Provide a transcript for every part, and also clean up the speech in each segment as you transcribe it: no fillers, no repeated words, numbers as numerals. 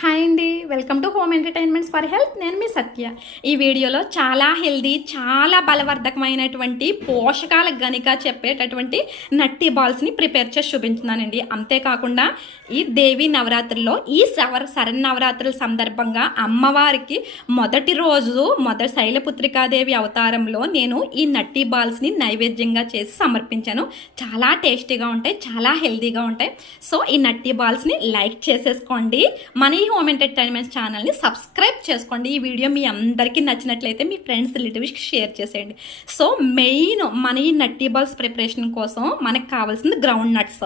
Hi అండి, welcome to home entertainments for health. నేను మీ సత్య. ఈ వీడియోలో చాలా హెల్దీ, చాలా బలవర్ధకమైనటువంటి పోషకాల గనిక చెప్పేటటువంటి నట్టి బాల్స్ని ప్రిపేర్ చేసి చూపించున్నానండి. అంతేకాకుండా ఈ దేవి నవరాత్రుల్లో ఈ శరన్నవరాత్రుల సందర్భంగా అమ్మవారికి మొదటి రోజు శైలపుత్రికాదేవి అవతారంలో నేను ఈ నట్టి బాల్స్ని నైవేద్యంగా చేసి సమర్పించాను. చాలా టేస్టీగా ఉంటాయి, చాలా హెల్దీగా ఉంటాయి. సో ఈ నట్టి బాల్స్ని లైక్ చేసేసుకోండి. మన హోమ్ ఎంటర్టైన్మెంట్ ఛానల్ని సబ్స్క్రైబ్ చేసుకోండి. ఈ వీడియో మీ అందరికీ నచ్చినట్లయితే మీ ఫ్రెండ్స్ రిలేటివ్స్కి షేర్ చేసేయండి. సో మెయిన్ మన ఈ నట్టి బాల్స్ ప్రిపరేషన్ కోసం మనకు కావాల్సింది గ్రౌండ్ నట్స్.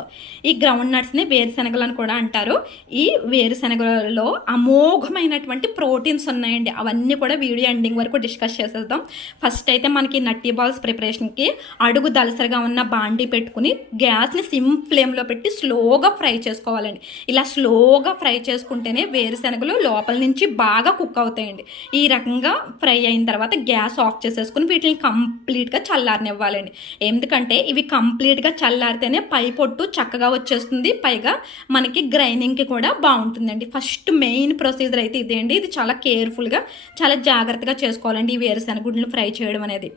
ఈ గ్రౌండ్ నట్స్ని వేరుశనగలు అని కూడా అంటారు. ఈ వేరుశనగలలో అమోఘమైనటువంటి ప్రోటీన్స్ ఉన్నాయండి. అవన్నీ కూడా వీడియో ఎండింగ్ వరకు డిస్కస్ చేసేద్దాం. ఫస్ట్ అయితే మనకి నట్టి బాల్స్ ప్రిపరేషన్కి అడుగు దలసరిగా ఉన్న బాండీ పెట్టుకుని గ్యాస్ని సిమ్ ఫ్లేమ్లో పెట్టి స్లోగా ఫ్రై చేసుకోవాలండి. ఇలా స్లోగా ఫ్రై చేసుకుంటేనే వేరుశనగలు లోపల నుంచి బాగా కుక్ అవుతాయండి. ఈ రకంగా ఫ్రై అయిన తర్వాత గ్యాస్ ఆఫ్ చేసేసుకుని వీటిని కంప్లీట్గా చల్లారనివ్వాలండి. ఎందుకంటే ఇవి కంప్లీట్గా చల్లారితేనే పై పొట్టు చక్కగా వచ్చేస్తుంది, పైగా మనకి గ్రైండింగ్కి కూడా బాగుంటుందండి. ఫస్ట్ మెయిన్ ప్రొసీజర్ అయితే ఇదే అండి. ఇది చాలా కేర్ఫుల్గా, చాలా జాగ్రత్తగా చేసుకోవాలండి ఈ వేరుశనగ గుడ్లను ఫ్రై చేయడం అనేది.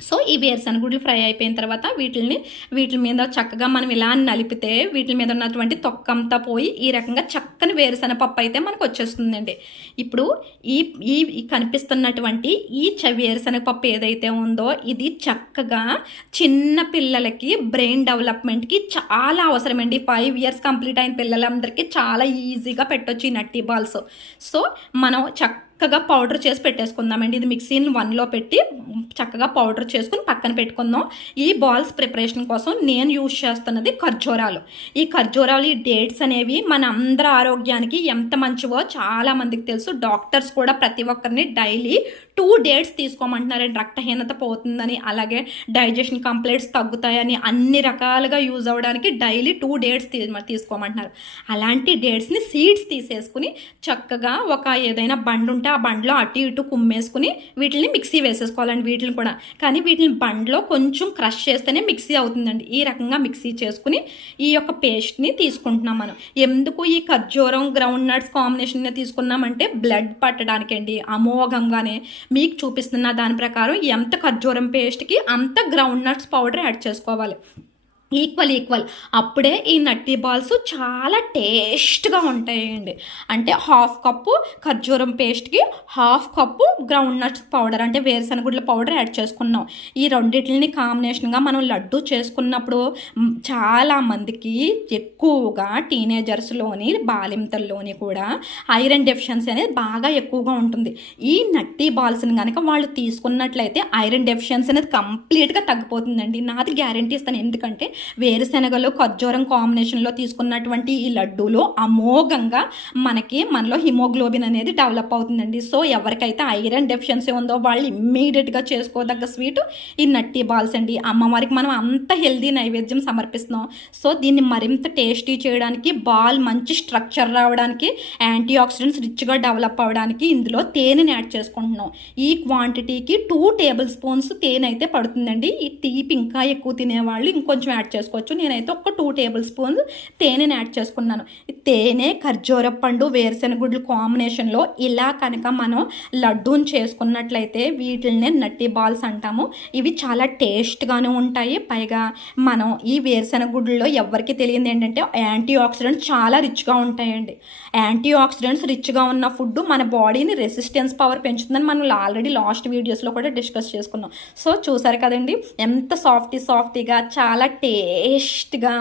సో ఈ వేరుశనగుడ్లు ఫ్రై అయిపోయిన తర్వాత వీటి మీద చక్కగా మనం ఇలా నలిపితే వీటి మీద ఉన్నటువంటి తొక్కంతా పోయి ఈ రకంగా చక్కని వేరుశనగపప్పు అయితే మనకు వచ్చేస్తుందండి. ఇప్పుడు ఈ కనిపిస్తున్నటువంటి ఈ వేరుశనగపప్పు ఏదైతే ఉందో ఇది చక్కగా చిన్న పిల్లలకి బ్రెయిన్ డెవలప్మెంట్కి చాలా అవసరమండి. 5 years కంప్లీట్ అయిన పిల్లలందరికీ చాలా ఈజీగా పెట్టొచ్చు ఈ నట్టి బాల్స్. సో మనం చక్కగా పౌడర్ చేసి పెట్టేసుకుందామండి. ఇది మిక్సీని 1లో పెట్టి చక్కగా పౌడర్ చేసుకుని పక్కన పెట్టుకుందాం. ఈ బాల్స్ ప్రిపరేషన్ కోసం నేను యూజ్ చేస్తున్నది ఖర్జూరాలు. ఈ ఖర్జూరాలు, ఈ డేట్స్ అనేవి మన అందరి ఆరోగ్యానికి ఎంత మంచివో చాలా మందికి తెలుసు. డాక్టర్స్ కూడా ప్రతి ఒక్కరిని డైలీ 2 dates తీసుకోమంటున్నారండి. రక్తహీనత పోతుందని, అలాగే డైజెషన్ కంప్లైంట్స్ తగ్గుతాయని, అన్ని రకాలుగా యూజ్ అవ్వడానికి డైలీ 2 dates తీసుకోమంటున్నారు. అలాంటి డేట్స్ని సీడ్స్ తీసేసుకుని చక్కగా ఒక ఏదైనా బండి ఉంటే ఆ బండిలో అటు ఇటు కుమ్మేసుకుని వీటిని మిక్సీ వేసేసుకోవాలండి. వీటిని కూడా కానీ వీటిని బండిలో కొంచెం క్రష్ చేస్తేనే మిక్సీ అవుతుందండి. ఈ రకంగా మిక్సీ చేసుకుని ఈ యొక్క పేస్ట్ని తీసుకుంటున్నాం మనం. ఎందుకు ఈ ఖర్జూరం గ్రౌండ్ నట్స్ కాంబినేషన్ తీసుకున్నామంటే బ్లడ్ పట్టడానికి అండి. అమోఘంగానే మీకు చూపిస్తున్న దాని ప్రకారం ఎంత ఖర్జూరం పేస్ట్కి అంత గ్రౌండ్ నట్స్ పౌడర్ యాడ్ చేసుకోవాలి. ఈక్వల్ అప్పుడే ఈ నట్టి బాల్స్ చాలా టేస్ట్గా ఉంటాయండి. అంటే 1/2 కప్పు ఖర్జూరం పేస్ట్కి 1/2 కప్పు గ్రౌండ్ నట్స్ పౌడర్ అంటే వేరుశనగుడ్ల పౌడర్ యాడ్ చేసుకున్నాం. ఈ రెండింటిని కాంబినేషన్గా మనం లడ్డు చేసుకున్నప్పుడు చాలామందికి ఎక్కువగా టీనేజర్స్లోని బాలింతల్లోని కూడా ఐరన్ డెఫిషియన్సీ అనేది బాగా ఎక్కువగా ఉంటుంది. ఈ నట్టి బాల్స్ని కనుక వాళ్ళు తీసుకున్నట్లయితే ఐరన్ డెఫిషియన్సీ అనేది కంప్లీట్గా తగ్గిపోతుందండి. నాది గ్యారంటీ ఇస్తాను. ఎందుకంటే వేరుశనగలు ఖర్జూరం కాంబినేషన్లో తీసుకున్నటువంటి ఈ లడ్డూలు అమోఘంగా మనలో హిమోగ్లోబిన్ అనేది డెవలప్ అవుతుందండి. సో ఎవరికైతే ఐరన్ డెఫిషియన్సీ ఉందో వాళ్ళు ఇమ్మీడియట్గా చేసుకోదగ్గ స్వీట్ ఈ నట్టి బాల్స్ అండి. అమ్మవారికి మనం అంత హెల్దీ నైవేద్యం సమర్పిస్తున్నాం. సో దీన్ని మరింత టేస్టీ చేయడానికి, బాల్ మంచి స్ట్రక్చర్ రావడానికి, యాంటీ ఆక్సిడెంట్స్ రిచ్గా డెవలప్ అవ్వడానికి ఇందులో తేనెని యాడ్ చేసుకుంటున్నాం. ఈ క్వాంటిటీకి 2 tablespoons తేనె అయితే పడుతుందండి. ఈ తీపి ఇంకా ఎక్కువ తినేవాళ్ళు ఇంకొంచెం యాడ్ చేసుకోవచ్చు. నేనైతే ఒక 2 tablespoons తేనెని యాడ్ చేసుకున్నాను. తేనె, ఖర్జూర పండు, వేరుశనగుడ్ల కాంబినేషన్లో ఇలా కనుక మనం లడ్డూని చేసుకున్నట్లయితే వీటిని నట్టి బాల్స్ అంటాము. ఇవి చాలా టేస్ట్గానే ఉంటాయి. పైగా మనం ఈ వేరుశనగుడ్లలో ఎవరికి తెలియదు ఏంటంటే యాంటీ ఆక్సిడెంట్స్ చాలా రిచ్గా ఉంటాయండి. యాంటీ ఆక్సిడెంట్స్ రిచ్గా ఉన్న ఫుడ్ మన బాడీని రెసిస్టెన్స్ పవర్ పెంచుతుందని మనం ఆల్రెడీ లాస్ట్ వీడియోస్లో కూడా డిస్కస్ చేసుకున్నాం. సో చూసారు కదండి ఎంత సాఫ్టీగా చాలా టేస్ట్గా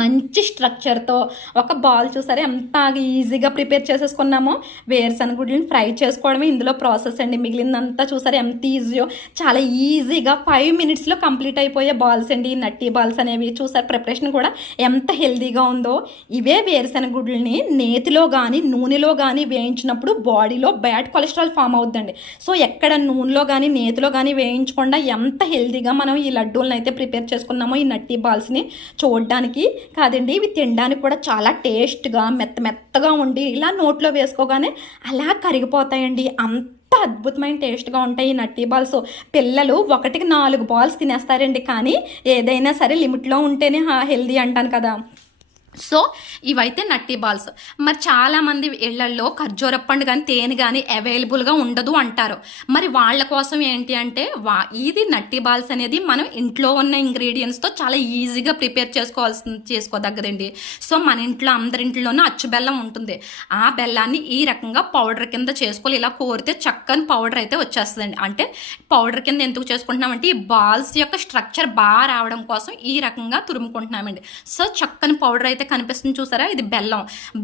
మంచి స్ట్రక్చర్తో ఒక బాల్ చూసారా ఎంత ఈజీగా ప్రిపేర్ చేసేసుకున్నామో. వేరుశనగుడ్లను ఫ్రై చేసుకోవడమే ఇందులో ప్రాసెస్ అండి. మిగిలిందంతా చూసారా ఎంత ఈజీయో. చాలా ఈజీగా 5 minutesలో కంప్లీట్ అయిపోయే బాల్స్ అండి నట్టి బాల్స్ అనేవి. చూసారు ప్రిపరేషన్ కూడా ఎంత హెల్దీగా ఉందో. ఇవే వేరుశనగుడ్లని నేతిలో కానీ నూనెలో కానీ వేయించినప్పుడు బాడీలో బ్యాడ్ కొలెస్ట్రాల్ ఫామ్ అవుతుందండి. సో ఎక్కడ నూనెలో కానీ నేతిలో కానీ వేయించకుండా ఎంత హెల్దీగా మనం ఈ లడ్డూలను అయితే ప్రిపేర్ చేసుకున్నామో ఈ నట్టి బాల్స్ని చూడడానికి కాదండి, ఇవి తినడానికి కూడా చాలా టేస్ట్గా మెత్తగా ఉండి ఇలా నోట్లో వేసుకోగానే అలా కరిగిపోతాయండి. అంత అద్భుతమైన టేస్ట్గా ఉంటాయి ఈ నట్టి బాల్స్. పిల్లలు 1కి 4 balls తినేస్తారండి. కానీ ఏదైనా సరే లిమిట్లో ఉంటేనే హెల్దీ అంటాను కదా. సో ఇవైతే నట్టి బాల్స్. మరి చాలామంది ఇళ్లల్లో ఖర్జూర పండు కానీ తేనె కానీ అవైలబుల్గా ఉండదు అంటారు. మరి వాళ్ళ కోసం ఏంటి అంటే ఇది నట్టి బాల్స్ అనేది మనం ఇంట్లో ఉన్న ఇంగ్రీడియంట్స్తో చాలా ఈజీగా ప్రిపేర్ చేసుకోదగ్గదండి. సో మన ఇంట్లో అందరింట్లోనూ అచ్చు బెల్లం ఉంటుంది. ఆ బెల్లాన్ని ఈ రకంగా పౌడర్ కింద చేసుకోవాలి. ఇలా కోరితే చక్కని పౌడర్ అయితే వచ్చేస్తుందండి. అంటే పౌడర్ కింద ఎందుకు చేసుకుంటున్నామంటే ఈ బాల్స్ యొక్క స్ట్రక్చర్ బాగా రావడం కోసం ఈ రకంగా తురుముకుంటున్నామండి. సో చక్కని పౌడర్ అయితే కనిపిస్తుంది చూసారా, ఇది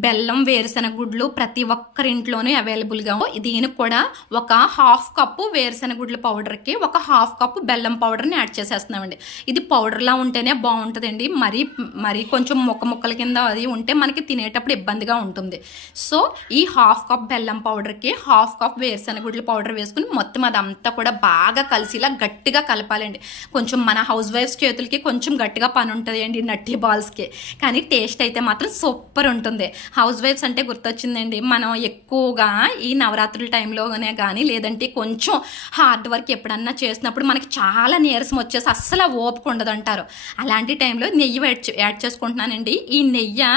బెల్లం వేరుశెనగ గుడ్లు ప్రతి ఒక్కరింట్లోనే అవైలబుల్గా. దీనికి కూడా ఒక 1/2 కప్పు వేరుశెనగ గుడ్ల పౌడర్కి ఒక 1/2 కప్పు బెల్లం పౌడర్ని యాడ్ చేసేస్తున్నామండి. ఇది పౌడర్లా ఉంటేనే బాగుంటుందండి. మరి కొంచెం ముక్కల కింద అది ఉంటే మనకి తినేటప్పుడు ఇబ్బందిగా ఉంటుంది. సో ఈ 1/2 కప్ బెల్లం పౌడర్కి 1/2 కప్ వేరుశెనగ గుడ్ల పౌడర్ వేసుకుని మొత్తం అదంతా కూడా బాగా కలిసిలా గట్టిగా కలపాలండి. కొంచెం మన హౌస్ వైఫ్స్ చేతులకి కొంచెం గట్టిగా పని ఉంటుంది అండి నట్టి బాల్స్కి, కానీ టేస్ట్ అయితే మాత్రం సూపర్ ఉంటుంది. హౌస్ వైఫ్స్ అంటే గుర్తొచ్చిందండి, మనం ఎక్కువగా ఈ నవరాత్రుల టైంలోనే కానీ లేదంటే కొంచెం హార్డ్ వర్క్ ఎప్పుడన్నా చేసినప్పుడు మనకి చాలా నీరసం వచ్చేసి అస్సలు ఓపిక ఉండదంటారు. అలాంటి టైంలో నెయ్యి యాడ్ చేసుకుంటున్నానండి. ఈ నెయ్యి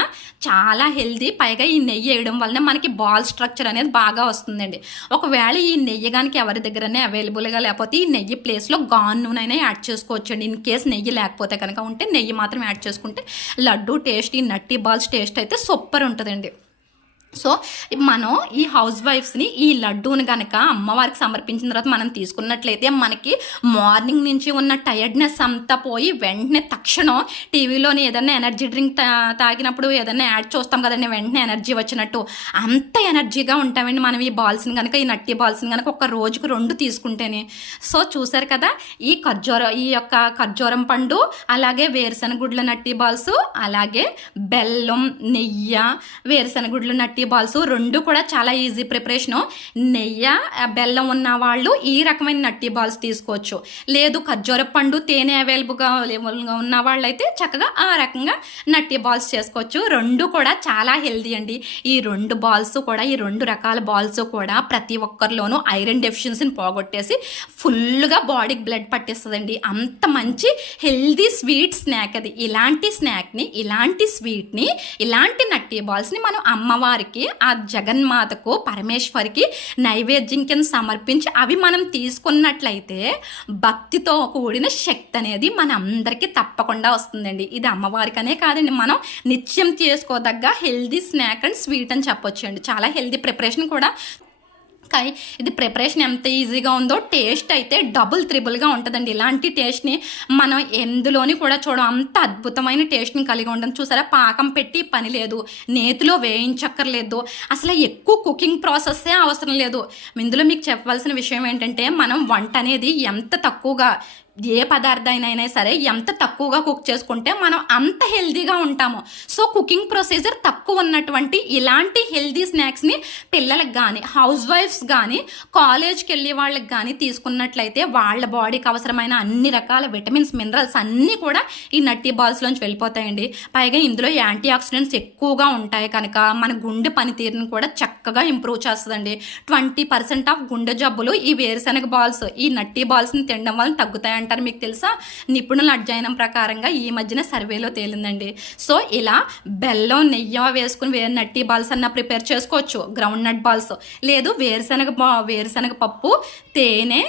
చాలా హెల్దీ, పైగా ఈ నెయ్యి వేయడం వలన మనకి బాల్ స్ట్రక్చర్ అనేది బాగా వస్తుందండి. ఒకవేళ ఈ నెయ్యి కనుక ఎవరి దగ్గరనే అవైలబుల్గా లేకపోతే ఈ నెయ్యి ప్లేస్లో గాను నూనె యాడ్ చేసుకోవచ్చండి. ఇన్ కేస్ నెయ్యి లేకపోతే కనుక ఉంటే నెయ్యి మాత్రం యాడ్ చేసుకుంటే లడ్డు టేస్ట్, ఈ నట్టి బాల్స్ టేస్ట్ అయితే సూపర్ ఉంటుందండి. సో మనం ఈ హౌస్ వైఫ్స్ని ఈ లడ్డూని కనుక అమ్మవారికి సమర్పించిన తర్వాత మనం తీసుకున్నట్లయితే మనకి మార్నింగ్ నుంచి ఉన్న టైర్డ్నెస్ అంతా పోయి వెంటనే తక్షణం టీవీలోని ఏదైనా ఎనర్జీ డ్రింక్ తాగినప్పుడు ఏదైనా యాడ్ చూస్తాం కదండి, వెంటనే ఎనర్జీ వచ్చినట్టు అంత ఎనర్జీగా ఉంటామండి మనం ఈ బాల్స్ని కనుక, ఈ నట్టి బాల్స్ని కనుక ఒక రోజుకు 2 తీసుకుంటేనే. సో చూసారు కదా, ఈ యొక్క ఖర్జూరం పండు, అలాగే వేరుశెనగుడ్ల నట్టి బాల్స్, అలాగే బెల్లం, నెయ్యి, వేరుశెనగుడ్లు నట్టి బాల్స్ 2 కూడా చాలా ఈజీ ప్రిపరేషను. నెయ్యి, బెల్లం ఉన్న వాళ్ళు ఈ రకమైన నట్టి బాల్స్ తీసుకోవచ్చు. లేదు ఖర్జూర పండు, తేనె అవైలబుల్గా ఉన్న వాళ్ళైతే చక్కగా ఆ రకంగా నట్టి బాల్స్ చేసుకోవచ్చు. 2 కూడా చాలా హెల్దీ అండి. ఈ 2 బాల్స్ కూడా, ఈ 2 రకాల బాల్స్ కూడా ప్రతి ఒక్కరిలోనూ ఐరన్ డెఫిషియన్సీని పోగొట్టేసి ఫుల్గా బాడీకి బ్లడ్ పట్టిస్తుందండి. అంత మంచి హెల్దీ స్వీట్ స్నాక్ అది. ఇలాంటి స్నాక్ని, ఇలాంటి స్వీట్ని, ఇలాంటి నట్టి బాల్స్ని మనం అమ్మవారికి, ఆ జగన్మాతకు, పరమేశ్వరికి నైవేద్యం కింద సమర్పించి అవి మనం తీసుకున్నట్లయితే భక్తితో కూడిన శక్తి అనేది మన అందరికీ తప్పకుండా వస్తుందండి. ఇది అమ్మవారికనే కాదండి, మనం నిత్యం చేసుకోదగ్గ హెల్దీ స్నాక్ అండ్ స్వీట్ అని చెప్పొచ్చు అండి. చాలా హెల్దీ ప్రిపరేషన్ కూడా. కానీ ఇది ప్రిపరేషన్ ఎంత ఈజీగా ఉందో టేస్ట్ అయితే డబుల్ త్రిబుల్గా ఉంటుందండి. ఇలాంటి టేస్ట్ని మనం ఎందులోని కూడా చూడం, అంత అద్భుతమైన టేస్ట్ని కలిగి ఉంటుంది. చూసారా, పాకం పెట్టి పని లేదు, నేతిలో వేయించక్కర్లేదు, అసలు ఎక్కువ కుకింగ్ ప్రాసెస్సే అవసరం లేదు. ఇందులో మీకు చెప్పవలసిన విషయం ఏంటంటే, మనం వంట అనేది ఎంత తక్కువగా, ఏ పదార్థాలైనా సరే ఎంత తక్కువగా కుక్ చేసుకుంటే మనం అంత హెల్దీగా ఉంటాము. సో కుకింగ్ ప్రొసీజర్ తక్కువ ఉన్నటువంటి ఇలాంటి హెల్దీ స్నాక్స్ని పిల్లలకు కానీ, హౌస్ వైఫ్స్ కానీ, కాలేజ్కి వెళ్ళే వాళ్ళకి కానీ తీసుకున్నట్లయితే వాళ్ళ బాడీకి అవసరమైన అన్ని రకాల విటమిన్స్, మినరల్స్ అన్నీ కూడా ఈ నట్టి బాల్స్లోంచి వెళ్ళిపోతాయండి. పైగా ఇందులో యాంటీ ఆక్సిడెంట్స్ ఎక్కువగా ఉంటాయి కనుక మన గుండె పనితీరుని కూడా చక్కగా ఇంప్రూవ్ చేస్తుందండి. 20% ఆఫ్ గుండె జబ్బులు ఈ వేరుశెనగ బాల్స్, ఈ నట్టి బాల్స్ని తినడం వల్ల తగ్గుతాయంట. మీకు తెలుసా, నిపుణుల అధ్యయనం ప్రకారంగా ఈ మధ్యన సర్వేలో తేలిందండి. సో ఇలా బెల్లం, నెయ్యి వేసుకుని నట్టి బాల్స్ అన్న ప్రిపేర్ చేసుకోవచ్చు, గ్రౌండ్ నట్ బాల్స్. లేదు వేరుశెనగ పప్పు, తేనె,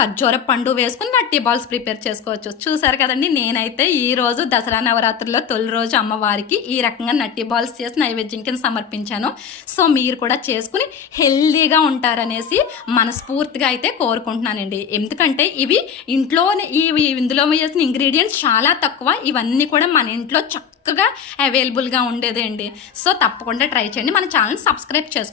ఖర్జూర పండు వేసుకుని నట్టి బాల్స్ ప్రిపేర్ చేసుకోవచ్చు. చూసారు కదండి, నేనైతే ఈరోజు దసరా నవరాత్రుల్లో తొలి రోజు అమ్మవారికి ఈ రకంగా నట్టి బాల్స్ చేసి నైవేద్యం కింద సమర్పించాను. సో మీరు కూడా చేసుకుని హెల్దీగా ఉంటారనేసి మనస్ఫూర్తిగా అయితే కోరుకుంటున్నానండి. ఎందుకంటే ఇవి ఇందులో వేసిన ఇంగ్రీడియంట్స్ చాలా తక్కువ, ఇవన్నీ కూడా మన ఇంట్లో చక్కగా అవైలబుల్గా ఉండేదే అండి. సో తప్పకుండా ట్రై చేయండి. మన ఛానల్ సబ్స్క్రైబ్ చేసుకోండి.